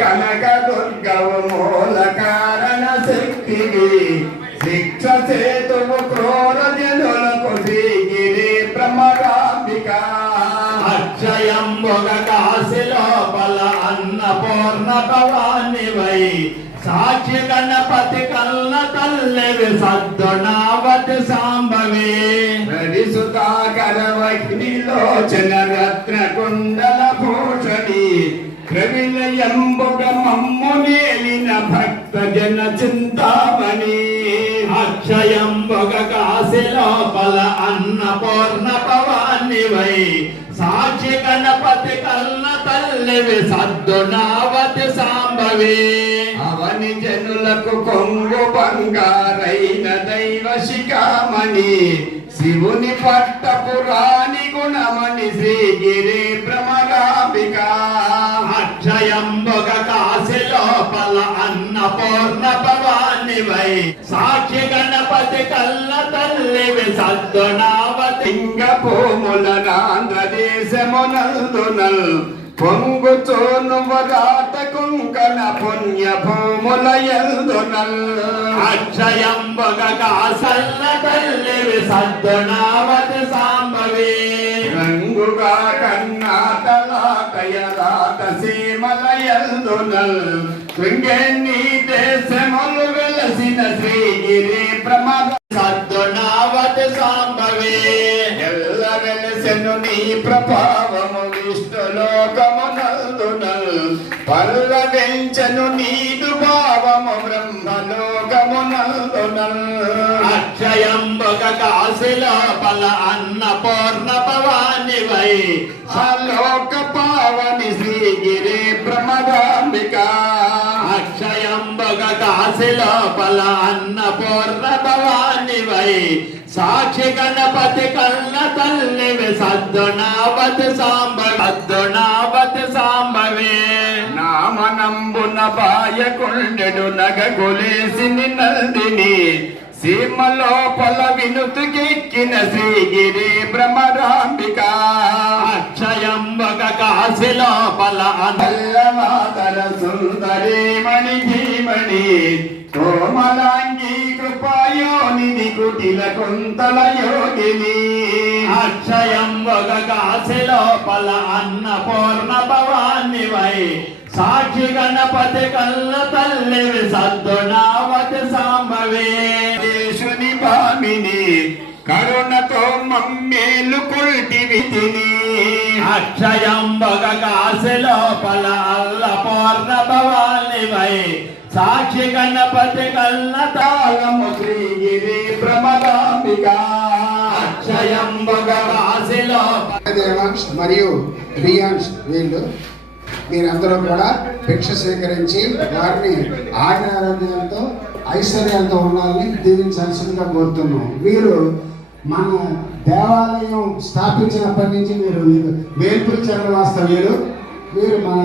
కనక దుర్గవ మూల కారణ శక్తివి శిక్ష చేతువు క్రూర జనులకు శ్రీగిరి ప్రమరాంబిక అక్షయంబుగ కాశి లోపల అన్నపూర్ణ భవానివై సాక్షి గణపతి కల్ల తల్లివి సద్దునావతి సాంబవి సుధాకరవగ్నిలోచన రత్న కుండల భూషణి ప్రవిలయంబుగ మమ్మునేలిన భక్త జన చింతామణి అక్షయంబుగ కాశి లోపల అన్నపూర్ణ భవానివై సాక్షి గణపతి కల్ల తల్లివి సద్దునావతి సాంబవి అవని జనులకు కొంగు బంగారైన దైవ శిఖామణి శివుని పట్టపురాణి గుణమణి శ్రీగిరి భ్రమరాంబిక అక్షయంబుగ కాశి లోపల అన్నపూర్ణ భవానివై సాక్షి గణపతి కల్ల తల్లివి సద్దునావతి లింగ భూముల ఆంధ్రదేశమునందునల్ పొంగుచోను వరాట కుంకణ పుణ్య భూముల యందునల్ అక్షయంబుగ కాసల్ల తల్లివి సద్దునావతి సాంబవి రంగుగా కన్నాటలాటయలాట సీమల యందునల్ శృంగేణి దేశములు వెలసిన శ్రీగిరి ప్రమద సద్దునావతి సాంబవి ఎల్ల వెలసెను నీ ప్రభావము విష్ణులోకమునందునల్ పల్లవించను నీదు భావము బ్రహ్మలోకమునందునల్ అక్షయంబుగ కాశి లోపల అన్నపూర్ణ భవానివై ఆలోక పావని శ్రీగిరి ప్రమదాంబిక అక్షయంబుగ కాశి లోపల అన్నపూర్ణ భవానివై సాక్షి గణపతి కల్ల తల్లివి సద్దునావతి సాంబవి సద్దునావతి సాంబవి నామనంబున బాయకుండెడు నగగులేసిని నందిని సీమ లోపల వినుతుకెక్కిన శ్రీగిరి భ్రమరాంబిక అక్షయంబగ కాశి లోపల అల్లమాతల సుందరి మణి ధీమణి కోమలాంగి కృపాయోనిధి కుటిల కుంతల యోగిని అక్షయంబగ కాశి లోపల అన్నపూర్ణ భవానివై సాక్షి గణపతి కల్ల తల్లివి సద్దునావతి సాంబవే దేశుని భామిని కరుణతో మమ్మేలు కొల్టివి తిని అక్షయంబగ కాశి లోపల అల్లపూర్ణ భవానివై సాక్షి గణపతి కల్ల తాళము శ్రీగిరి భ్రమరాంబిక అక్షయంబగ కాశి లోపల దేవాంశ్ మరియు రియాన్స్ వీళ్ళు మీరందరూ కూడా భిక్ష స్వీకరించి వారిని ఆరోగ్యాలతో ఐశ్వర్యాలతో ఉండాలని దీవించాల్సిందిగా కోరుతున్నాం. వీరు మన దేవాలయం స్థాపించినప్పటి నుంచి మీరు వేల్పుల చరణ వాస్తవ్యులు. వీరు మన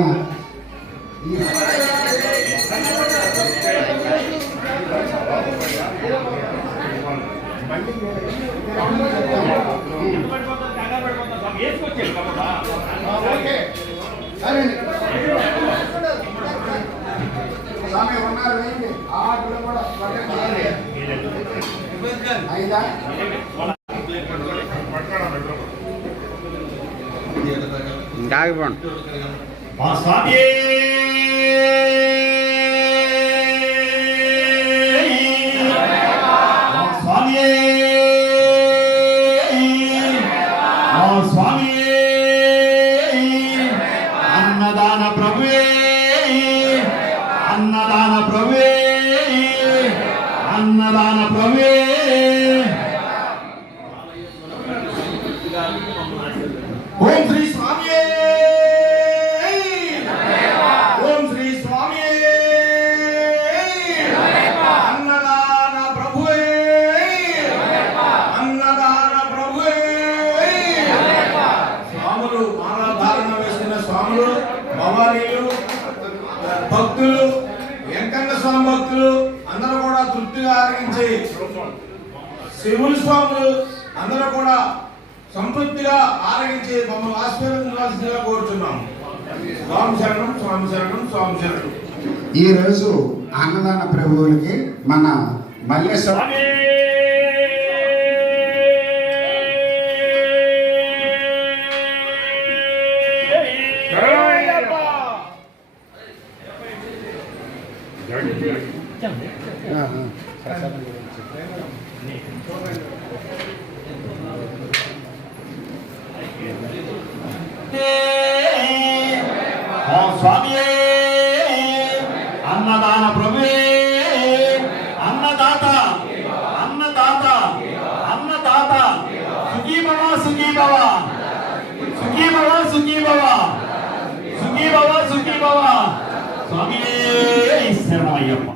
స్వామి ఉన్నారు వేయండి. ఆటలు కూడా అయిందా? మా స్వామి స్వామి అన్నదాన ప్రభువే అన్నదాన ప్రభువే అన్నదాన ప్రభువే ఓం శ్రీ స్వామి ఓం శ్రీ స్వామి అన్నదాన ప్రభువే అన్నదాన ప్రభువే స్వాములు మాలాధారణ వేసిన స్వాములు భవానీలు భక్తులు వెంకన్న స్వామి భక్తులు అందరూ కూడా తృప్తిగా ఆరగించి శివులు స్వాములు అందరూ కూడా సంతృప్తిగా ఆరగించి మమ్మల్ని ఆశీర్వదించాల్సిందిగా కోరుచున్నాం. స్వామి శరణం స్వామి శరణం స్వామి శరణం. ఈరోజు అన్నదాన ప్రభువులకి మన మల్లేశ్వర స్వామి అన్నదాన ప్రభువే అన్నదాత అన్నదాత అన్నదాత సుఖీభవ సుఖీభవ సుఖీభవ సుఖీభవ సుఖీభవ సుఖీభవ స్వామి శరణమయ్యప్ప.